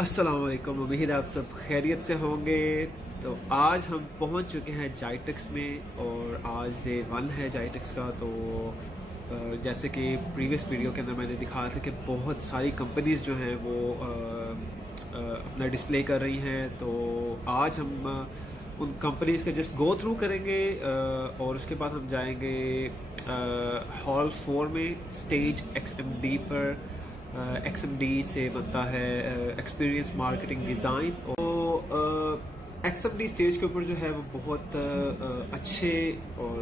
अस्सलाम वालेकुम। उम्मीद है आप सब खैरियत से होंगे। तो आज हम पहुंच चुके हैं जाइटेक्स में और आज डे 1 है जाइटेक्स का। तो जैसे कि प्रीवियस वीडियो के अंदर मैंने दिखाया था कि बहुत सारी कंपनीज़ जो हैं वो अपना डिस्प्ले कर रही हैं। तो आज हम उन कंपनीज़ का जस्ट गो थ्रू करेंगे और उसके बाद हम जाएंगे हॉल 4 में स्टेज XMD पर। XMD से बनता है एक्सपीरियंस मार्केटिंग डिज़ाइन। तो XMD स्टेज के ऊपर जो है वो बहुत अच्छे और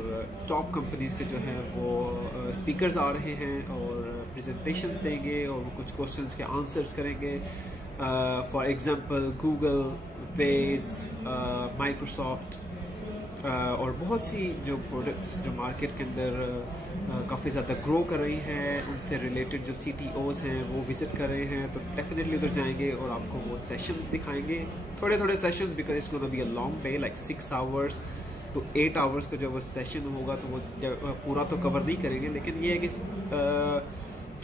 टॉप कंपनीज के जो हैं वो स्पीकर्स आ रहे हैं और प्रेजेंटेशंस देंगे और वो कुछ क्वेश्चंस के आंसर्स करेंगे। For example Google, Waze, Microsoft और बहुत सी जो प्रोडक्ट्स जो मार्केट के अंदर काफ़ी ज़्यादा ग्रो कर रही हैं, उनसे रिलेटेड जो CTOs हैं वो विज़िट कर रहे हैं। तो डेफिनेटली उधर जाएंगे और आपको वो सेशंस दिखाएंगे, थोड़े थोड़े sessions, because it's gonna be a long day, like 6 hours to 8 hours का जो वो सेशन होगा। तो वो पूरा तो कवर नहीं करेंगे, लेकिन ये है कि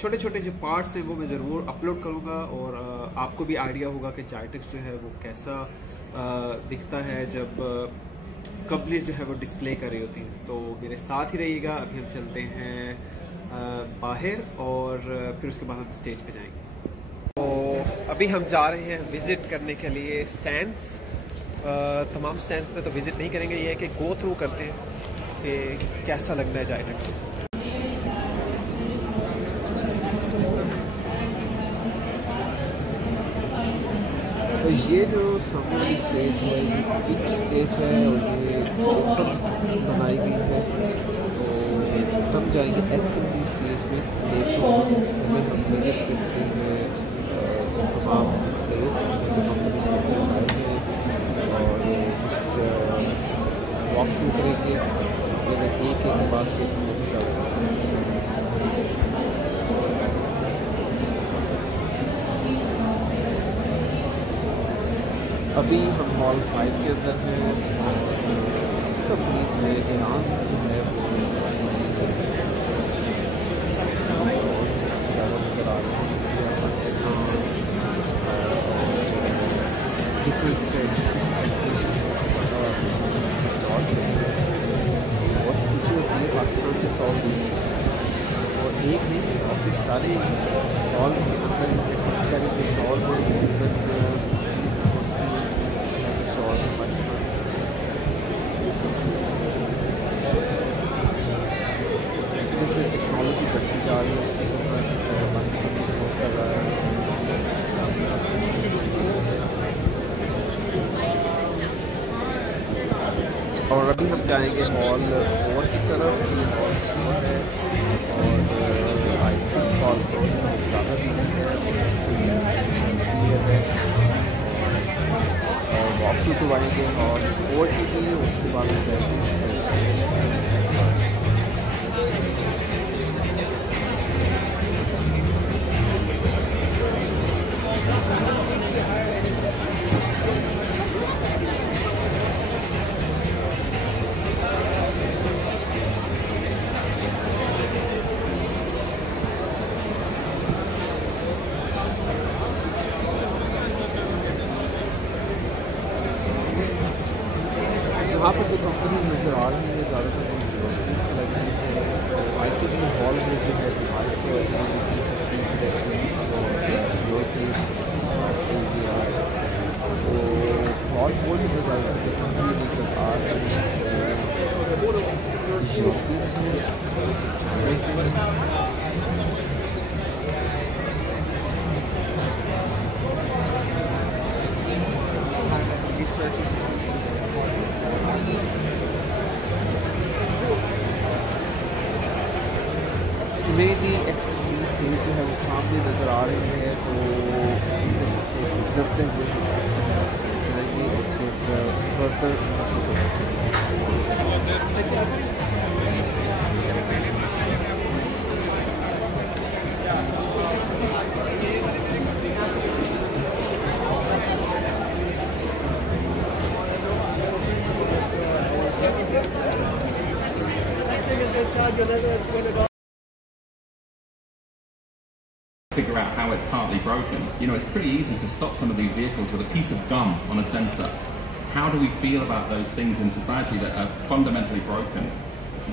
छोटे छोटे जो पार्ट्स हैं वो मैं ज़रूर अपलोड करूँगा और आपको भी आइडिया होगा कि जाइटेक्स जो है वो कैसा दिखता है जब कंपनीज जो है वो डिस्प्ले कर रही होती हैं। तो मेरे साथ ही रहिएगा। अभी हम चलते हैं बाहर और फिर उसके बाद हम स्टेज पे जाएंगे। तो अभी हम जा रहे हैं विज़िट करने के लिए स्टैंड्स। तमाम स्टैंड्स पे तो विज़िट नहीं करेंगे, ये है कि गो थ्रू करते हैं कि कैसा लगता है जाइटेक्स। तो ये जो सामने वाली स्टेज है ये बिग स्टेज है और ये ओपन बनाई गई है। तो हम जाएंगे XMD स्टेज में, लेटर में हम विज़िट करते हैं तमाम स्पेस आए हैं और जस्ट वॉक थ्रू करेंगे। एक बास्केट अभी हम हॉल 5 के अंदर हैं। कंपनीज है ईरान जो है वो ज़्यादा नज़र आ रही है। डिफरेंट बहुत खुशी होती है पाकिस्तान के सॉल्व और एक नहीं काफ़ी सारे हॉल्स के अंदर काफ़ी सारे जो सॉल्व जैसे टेक्नोलॉजी बढ़ती जा रही है उसी पाकिस्तान में ग्रो कर रहा है। और अभी हम जाएंगे हॉल 4 की तरफ। हॉल 4 है और आई थिंक हॉल 4 में ज़्यादा भी नहीं है और वॉक थ्रू करवाएंगे हॉल 4 के लिए। उसके बाद हम जाएंगे यहाँ पर जो कंपनी नज़र आ रही है ज़्यादातर कंपनीज लग रही है। आई थिंक हॉल में जो है GCC तो हॉल 4 में ज़्यादातर कंपनीज नज़र आ रही जी XMD स्टेज जो है वो सामने नज़र आ रही है। तो इससे गुजरते हुए हम स्टेज जाएंगे और फिर further figure out how it's partly broken. You know, it's pretty easy to stop some of these vehicles with a piece of gum on a sensor. How do we feel about those things in society that are fundamentally broken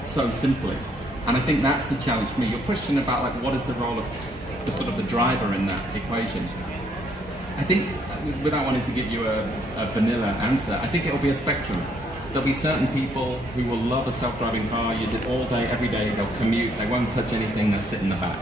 so simply? And I think that's the challenge for me. Your question about like what is the role of the sort of the driver in that equation? I think, without wanting to give you a vanilla answer, I think it will be a spectrum. There'll be certain people who will love a self-driving car, use it all day, every day, they'll commute, they won't touch anything, they'll sit in the back.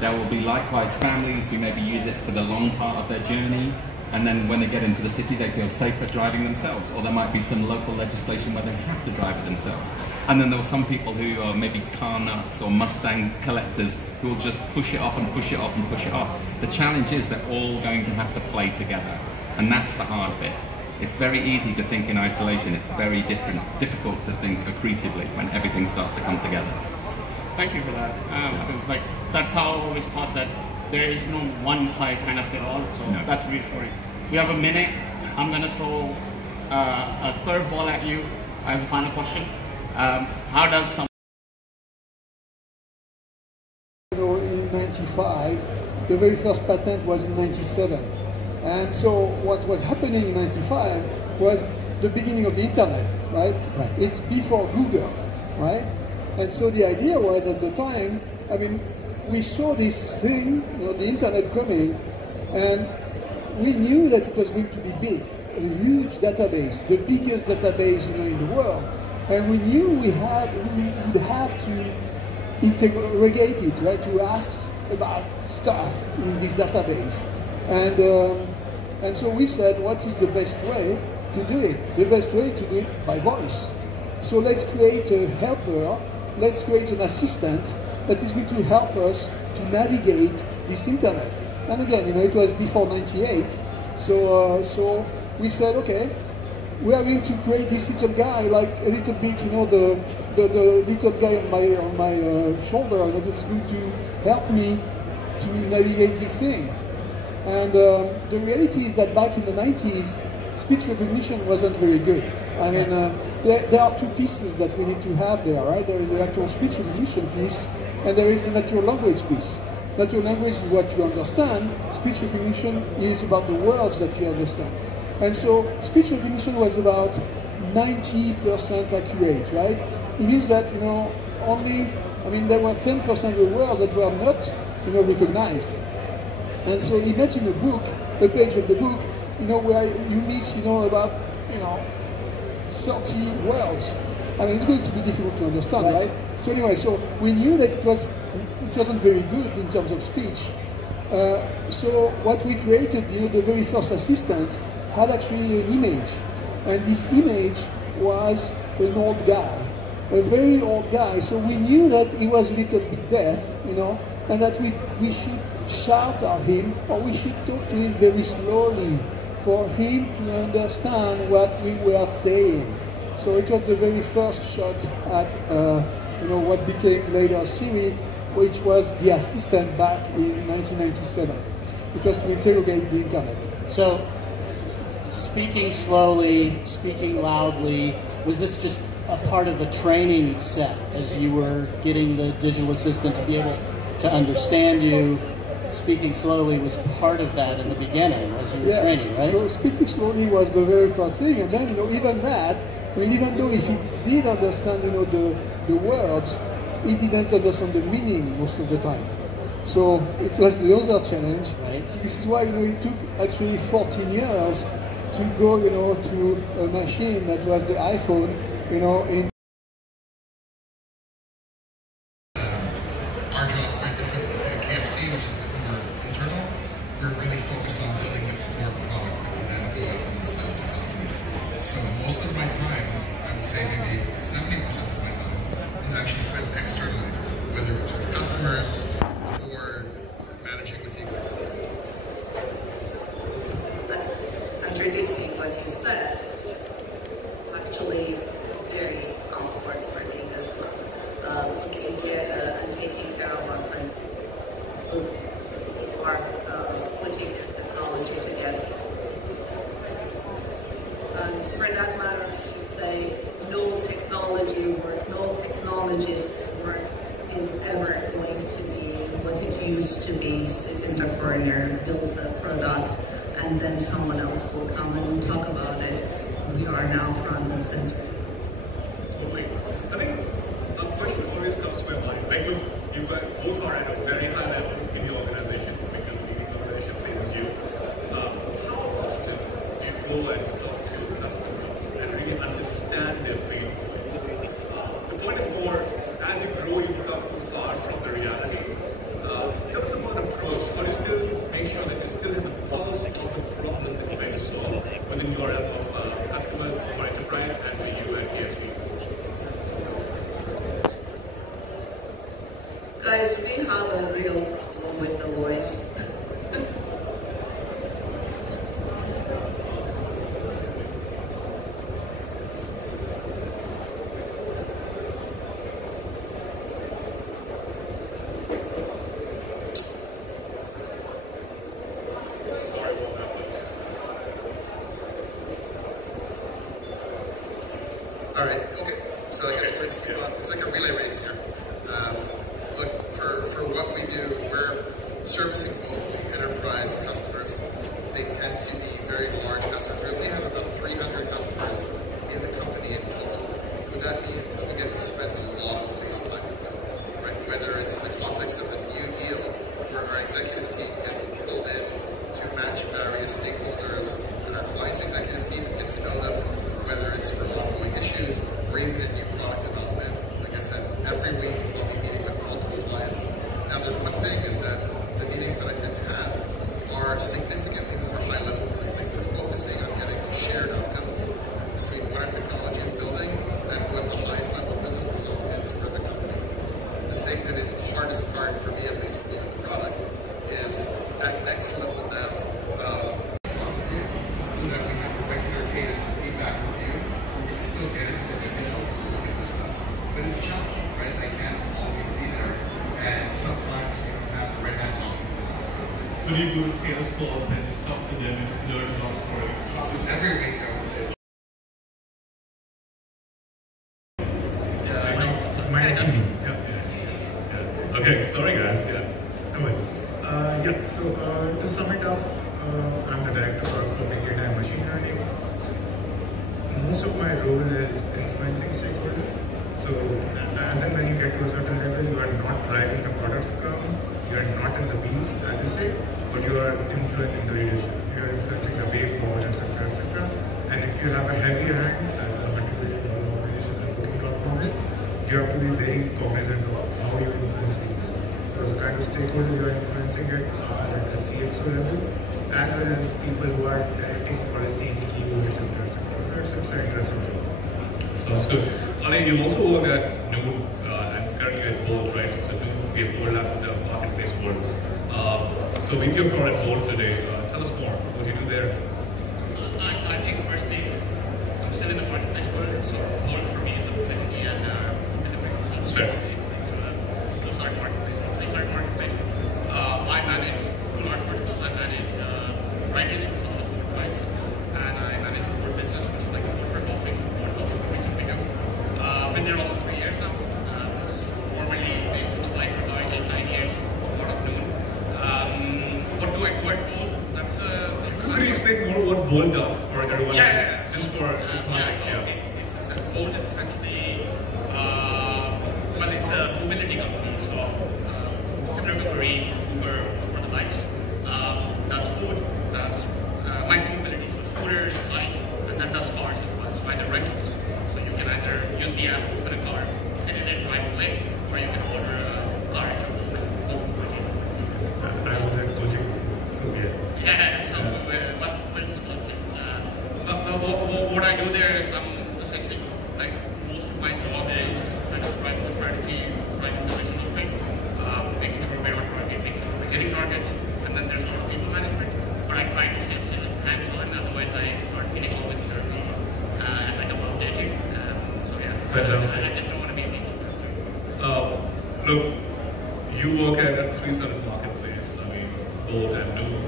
There will be likewise families who maybe use it for the long part of their journey, and then when they get into the city they feel safer driving themselves, or there might be some local legislation where they have to drive it themselves. And then there are some people who are maybe car nuts or Mustang collectors who will just push it off and push it off and push it off. The challenge is they're all going to have to play together, and that's the hard bit. It's very easy to think in isolation, it's very difficult to think accretively when everything starts to come together. Thank you for that. Because like that's how I always thought that there is no one size kind of fit all. So no. That's reassuring. We have a minute. I'm gonna throw a curveball at you as a final question. How does some in 95, the very first patent was in 97. And so what was happening in 95 was the beginning of the internet, right? It's before Google, right? And so the idea was at the time, I mean, we saw this thing, you know, the internet coming, and we knew that it was going to be big, a huge database, the biggest database, you know, in the world. And we knew we would have to interrogate it, right, to ask about stuff in this database. And so we said, what is the best way to do it? The best way to do it by voice. So let's create a helper, let's create an assistant that is going to help us to navigate this internet. And again, you know, it was before 98, so we said, okay, we are going to create this little guy, like a little bit, you know, the little guy on my shoulder, that is going to help me to navigate this thing. And the reality is that back in the 90s, speech recognition wasn't very good. I mean, there are two pieces that we need to have there, right? There is the actual speech recognition piece, and there is the natural language piece. Natural language is what you understand. Speech recognition is about the words that you understand. And so speech recognition was about 90% accurate, right? It means that, you know, there were 10% of the words that were not, you know, recognized. And so imagine a page of the book, you know, where you miss, you know, about, you know, 30 words. I mean, it's going to be difficult to understand, right? So anyway, so we knew that it wasn't very good in terms of speech. So what we created, you know, the very first assistant had actually an image, and this image was an old guy, a very old guy. So we knew that he was a little bit deaf, you know, and that we should shout at him, or we should talk to him very slowly for him to understand what we were saying. So it was the very first shot at you know, what became later Siri, which was the assistant back in 1997. It was to interrogate the internet. So, speaking slowly, speaking loudly, was this just a part of the training set as you were getting the digital assistant to be able to understand you? Speaking slowly was part of that in the beginning as you were training, right? So speaking slowly was the very first thing, and then, you know, even that, I mean, even though if he did understand, you know, the words, he didn't understand the meaning most of the time. So it was the other challenge. Right. So this is why, you know, it took actually 14 years to go, you know, to a machine that was the iPhone, you know, in our job, quite different than KFC, which is more internal. We're really focused on building the core product that we then go out and sell to customers. So most of my time, I would say maybe 70% of my time, is actually spent externally, whether it's with customers or managing with you. Contradicting what you said, actually very outward-working as well. Looking at and taking care of our friends who are putting their technology together. For that matter, I should say, no technology work, no technologists work is ever going to be what it used to be, sit in the corner, build the product, and then someone else will come and talk about it. We are now front and center. Totally. I think a question always comes to my mind. Like, look, you guys both are at a very high level in the organization, because the organization same as you. How often do you go and talk to customers and really understand their pain points? The point is more, as you grow, you become too far from the reality. Tell us about approach. How do you still make sure that you're still in the pulse of the problem that you're trying to solve within your realm of customers for enterprise and for you at KFC? Guys, we have a real problem with the voice. All right, okay. So I guess we're going to keep on. It's like a relay race here. Look, for what we do, we're servicing mostly enterprise customers. They tend to be very large customers. We only have about 300 customers in the company in total. What that means is we get to spend a lot of face time with them, right? Whether it's in the context of a new deal, where our executive team gets pulled in to match various stakeholders and our client's executive team and get to know them, whether it's for ongoing issues or even in new product development. Like I said, every week I'll be meeting with multiple clients. Now there's one thing is that the meetings that I tend to have are significantly more high level. Like we're focusing on getting shared outcomes between what our technology is building and what the highest level business result is for the company. The thing that is the hardest part for me, at least in building the product, is that next level down of processes so that we have a regular cadence of feedback review. We can still get into the details and look at this stuff. But it's a challenge, right? I can't always be there. And sometimes you don't have the right hand talking to the left. But you do sales calls and just talk to them and just learn a lot for it. Awesome. Every week I would say. Okay, sorry guys. Yeah. No worries. So to sum it up, I'm the director for big data and machine learning. Most of my role is influencing stakeholders. So as and when you get to a certain level, you are not driving the product scrum, you are not in the wheels, as you say, but you are influencing the leadership. You are influencing the way forward, etc., etc. And if you have a heavy hand, as a $100 billion organization like Booking.com is, you have to be very cognizant of how you influence people. Because the kind of stakeholders you are influencing it are at the CXO level, as well as people who are directing policy in the EU, etc., etc. So it's an interesting job. Sounds good. Ali, you also work at Noon and currently at Bolt, right? So Noon, we have overlapped with the marketplace world. So VP of Product at Bolt today. Tell us more. What do you do there? I think personally, I'm still in the marketplace world, so Bolt for me is a mobility and delivery. That's fair. It's a two-sided marketplace, or three-sided marketplace. I manage two large verticals. I manage writing for the clients, and I manage a core business, which is like a corporate offering, everything we do. Been there almost 3 years now. Formerly based in Dubai for 9 years, as part of Noon. What do I do at Bolt? That's Could you explain more what Bolt does for everyone? Yeah. Just for context, Bolt is essentially, it's a mobility company, so similar to Uber, or the likes. Does food, does micro-mobility, so scooters, bikes, and then does cars as well, so either rentals. So you can either use the app, open a car, sit in it, drive away, or you can order a car at your home and go from I was at coaching before, so yeah. Yeah, so where's this small place? What I do there is I'm essentially, like, most of my job is kind of driving the strategy, driving the vision of it, making sure we're on target, making sure we're hitting targets, and then there's a lot of people management, but I try to stay still hands-on, otherwise I start feeling always nervy and like I'm outdated. So yeah, I just don't want to be a people factor. Look, you work at a three-sided marketplace. I mean, Bolt and Noon.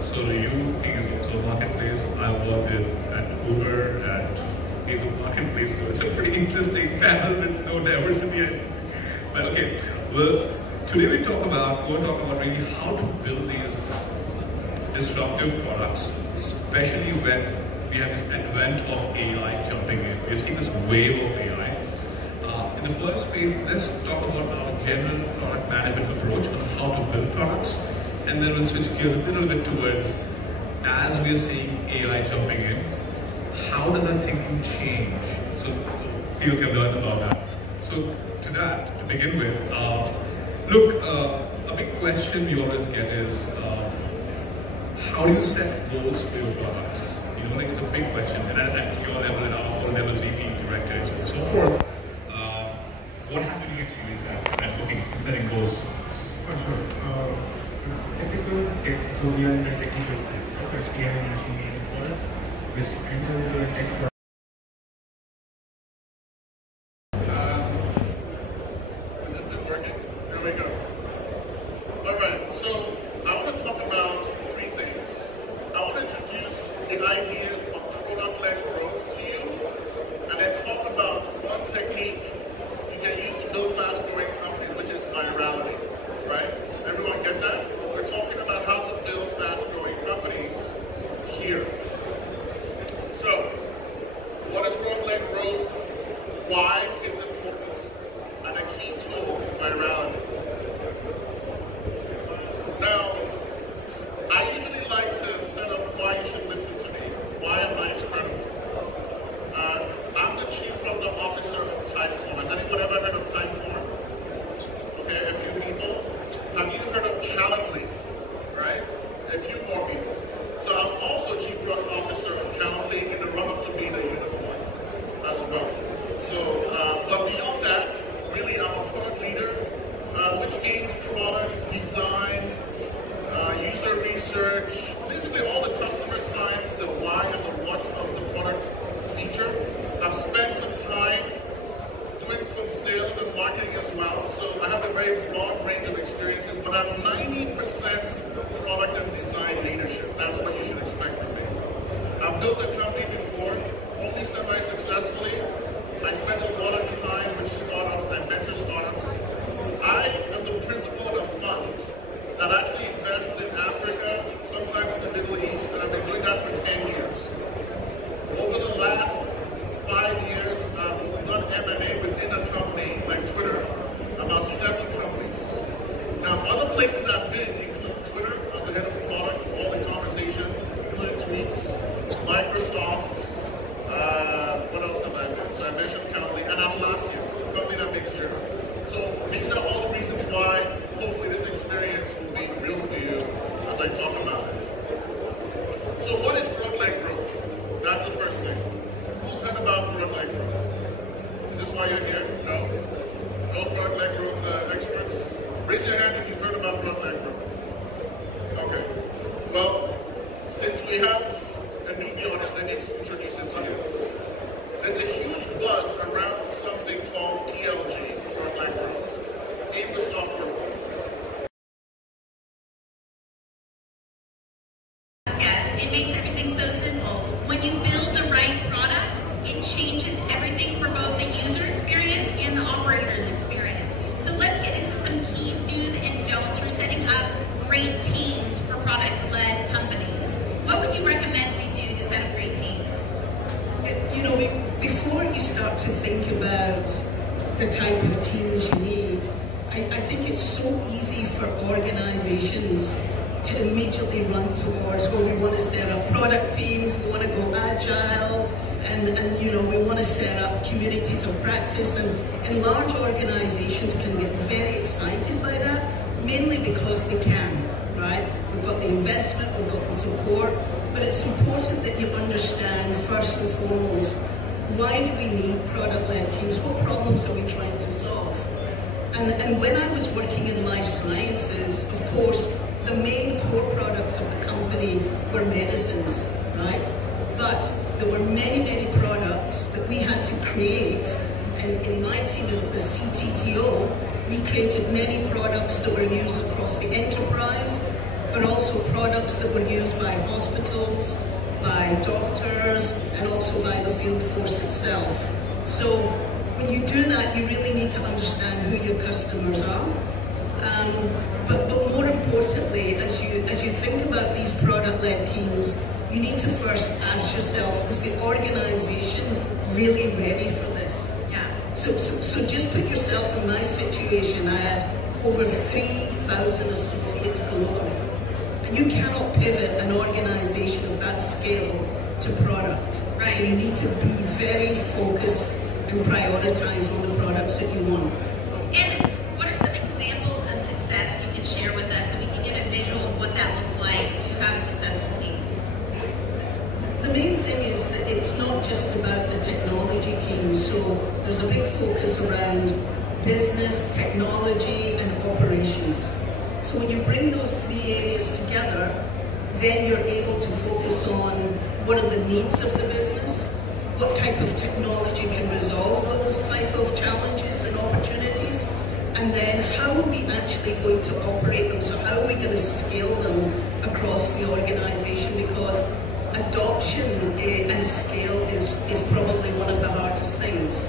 So you think is also a marketplace. I worked at Uber and Facebook Marketplace, so it's a pretty interesting panel with no diversity. But okay, well, today we'll talk about really how to build these disruptive products, especially when we have this advent of AI jumping in. We're seeing this wave of AI. In the first phase, let's talk about our general product management approach on how to build products, and then we'll switch gears a little bit towards, as we're seeing AI jumping in, how does our thinking change? So people can learn about that. So to that, to begin with, look, a big question we always get is, how do you set goals for your products? You know, like it's a big question, and at your level, at our own levels, VP, directors, and so forth. What has been your experience at looking, setting goals? For sure. Typical tech, so we are in a techie business, but we have a machine learning products, which enter into a tech product. Is this thing working? Here we go. All right, so I want to talk about three things. I want to introduce the ideas of product-led growth to you, and then talk about one technique get used to build fast-growing companies, which is virality, right? Everyone get that? We're talking about how to build fast-growing companies here. So, what is growth-led growth? Why it's important? And a key tool, virality. Now, I usually like to set up why you should listen to me. Why am I incredible? I'm the Chief Product Officer of Typeform. Has anyone ever heard of Typeform? Okay, a few people. Have you heard of Calendly? Right? A few more people. So I'm also Chief Product Officer of Calendly in the run-up to being a unicorn as well. So, but beyond that, really I'm a product leader, which means product design, user research, basically all the customer science, the why and the what of the product feature. I've spent some time doing some sales and marketing as well, so I have a very broad range of experiences, but I'm 90% product and design leadership. That's what you should expect from me. I've built a company before, only semi-successfully. I spend a lot of time with startups, I mentor startups. I am the principal of a fund that actually invests in Africa, sometimes in the Middle East, and I've been doing that for 10 years. Over the last 5 years, I've done M&A within a company like Twitter, about 7 companies. Now, other places I've been include Twitter, I was the head of product for all the conversation, including tweets, Microsoft, what else have I been? So I mentioned Calendly, and Atlassian, a company that makes Jira. So these are all the reasons why, hopefully, this experience will be real for you as I talk about it. So what is product-led growth? That's the first thing. Who's heard about product-led growth? Is this why you're here? No? No product-led growth experts? Raise your hand if you've heard about product-led growth. Okay. Well, since we have a newbie on us, let me introduce it to you. There's a huge buzz around something called PLG, product-led growth, in the software world. Yes, it makes everything so simple. When you build the right product, it changes everything for both the user experience and the operator's experience. So let's get into some key do's and don'ts for setting up great teams for product-led companies. What would you recommend we do to set up great teams? You know, before you start to think about the type of teams you need, I think it's so easy for organizations to immediately run towards, well, we want to set up product teams, we want to go agile, and you know, we want to set up communities of practice, and large organizations can get very excited by that, mainly because they can, right? We've got the investment, we've got the support, but it's important that you understand first and foremost, why do we need product-led teams? What problems are we trying to solve? And when I was working in life sciences, of course, the main core products of the company were medicines, right? But there were many, many products that we had to create. And in my team as the CTTO, we created many products that were used across the enterprise, but also products that were used by hospitals, by doctors, and also by the field force itself. So when you do that, you really need to understand understand who your customers are. But more importantly, as you think about these product-led teams, you need to first ask yourself, is the organization really ready for this? Yeah. So just put yourself in my situation. I had over 3,000 associates globally. And you cannot pivot an organization of that scale to product. Right. So you need to be very focused and prioritize on the products that you want. And what are some examples of success you can share with us so we can get a visual of what that looks like to have a successful team? The main thing is that it's not just about the technology team. So there's a big focus around business, technology, and operations. So when you bring those three areas together, then you're able to focus on what are the needs of the business, what type of technology can resolve those type of challenges and opportunities, and then how are we actually going to operate them? So how are we going to scale them across the organization? Because adoption and scale is probably one of the hardest things.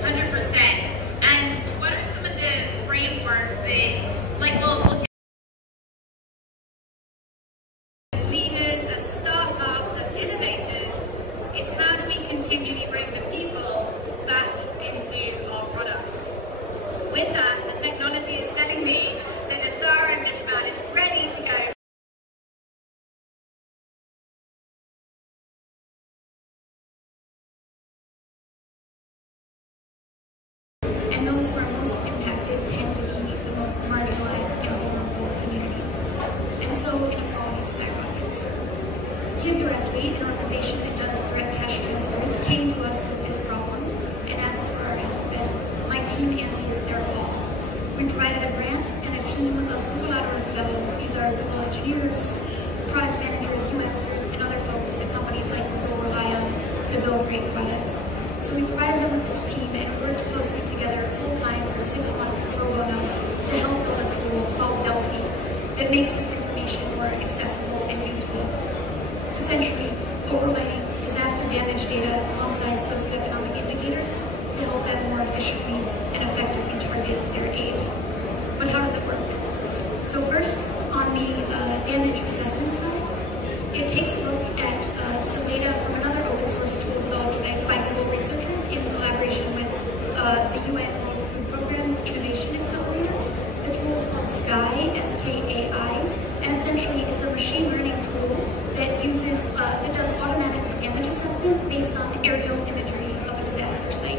100%. And what are some of the frameworks that, like, we'll as leaders, as startups, as innovators, is how do we continually bring the people back into our products? With that, the technology is telling me that the Star Englishman is ready to go. And those who are most impacted tend to be the most marginalized and vulnerable communities. And so inequality skyrockets. Give Directly, an organization that does direct cash transfers, came to us with this problem and asked for our help, and my team answered their call. We provided a grant and a team of Google AdWords fellows. These are Google engineers, product managers, UXers, and other folks that companies like Google rely on to build great products. So we provided them with this team and worked closely together full-time for 6 months pro bono to help build a tool called Delphi that makes this information more accessible and useful. Essentially, overlaying disaster damage data alongside socioeconomic indicators to help them more efficiently and effectively target their aid. But how does it work? So first, on the damage assessment side, it takes a look at some data from another open source tool developed by Google researchers in collaboration with the UN World Food Programme's Innovation Accelerator. The tool is called SKAI, S-K-A-I, and essentially it's a machine learning tool that uses, that does automatic damage assessment based on aerial imagery of a disaster site.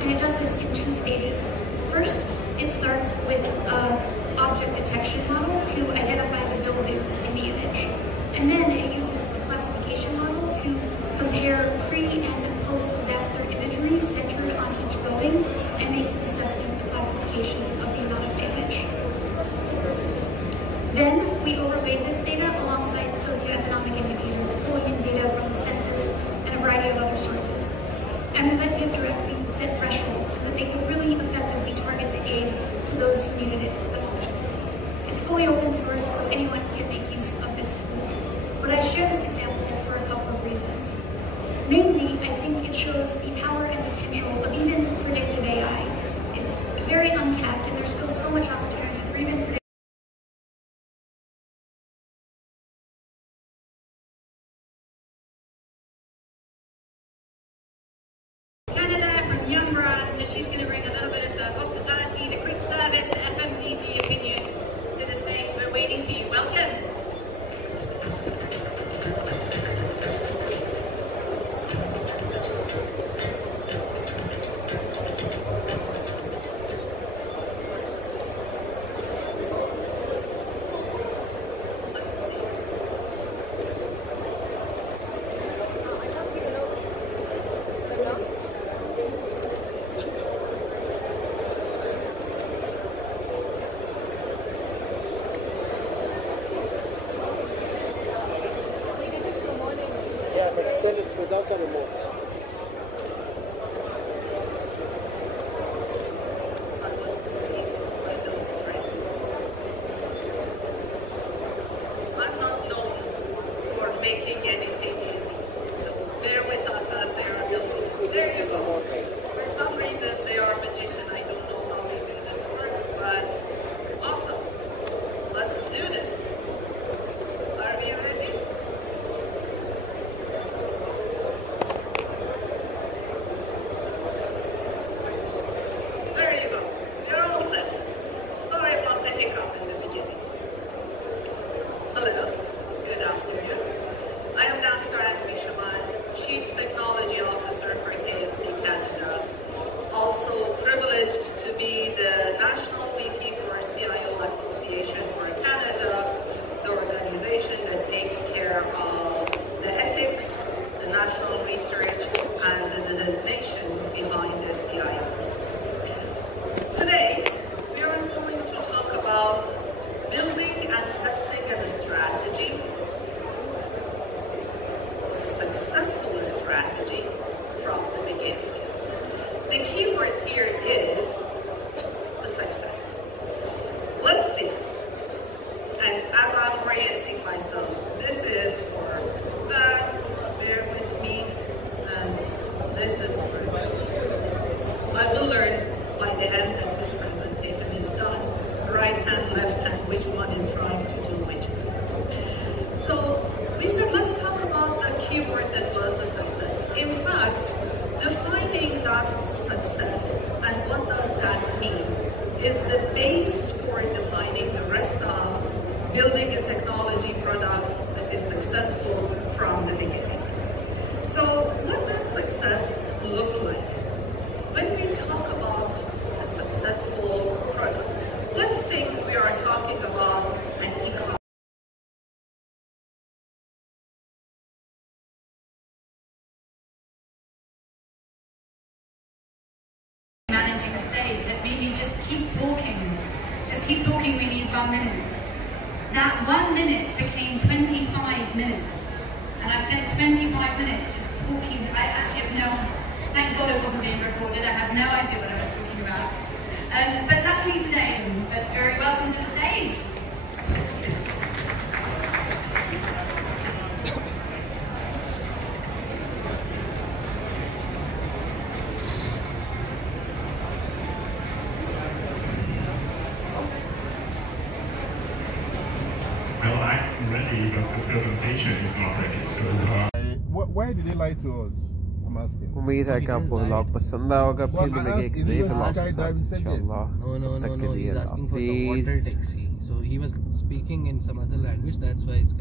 And it does this in 2 stages. First, it starts with an object detection model to identify the buildings in the image. And then it uses a classification model to compare pre- and post-disaster imagery centered on each building and makes an assessment and classification of the amount of damage. Then we overlaid this data alongside socioeconomic indicators, pulling in data from the census and a variety of other sources. And we let Give Directly set thresholds so that they could really effectively target the aid to those who needed it the most. It's fully open source, so anyone can make use of this tool. But I share this example for a couple of reasons. Mainly, I think it shows the power and potential of even predictive AI. It's very untapped, and there's still so much opportunity for even predictive. Canada from Young Brands, and she's going to bring a little bit of the hospitality, the quick service, the FMCG opinion to the stage. We're waiting for you. Welcome. Yeah, but still it's without a remote. I'm not known for making anything easy. So bear with us as they are building. There you go. For some reason they are a magician, I don't know the key word here is the success. Let's see. And as I'm orienting myself, this is for that, bear with me, and this is for this. I will learn by the end that this presentation is done, right hand, left hand, which one is trying to do which one. So we said, let's talk about the keyword that was a success. In fact, defining that success and what does that mean is the base for defining the rest of building a technology product that is successful from the beginning. So what does success look like? When we talk about a successful product, let's think we are talking about an e-commerce. Managing the stage, that maybe just keep talking, we need 1 minute. That 1 minute became 25 minutes. And I spent 25 minutes just talking. I actually have no, thank God it wasn't being recorded, I have no idea what I was talking about. But luckily today, but very welcome to the stage. Well, I'm ready, but the presentation is not ready. So, why did they lie to us? I'm asking. उम्मीद है कि आपको vlog पसंद आया होगा। फिर मिलेंगे एक नए व्लॉग के साथ इंशाल्लाह। No, he's asking for the water taxi. So he was speaking in some other language, that's why it's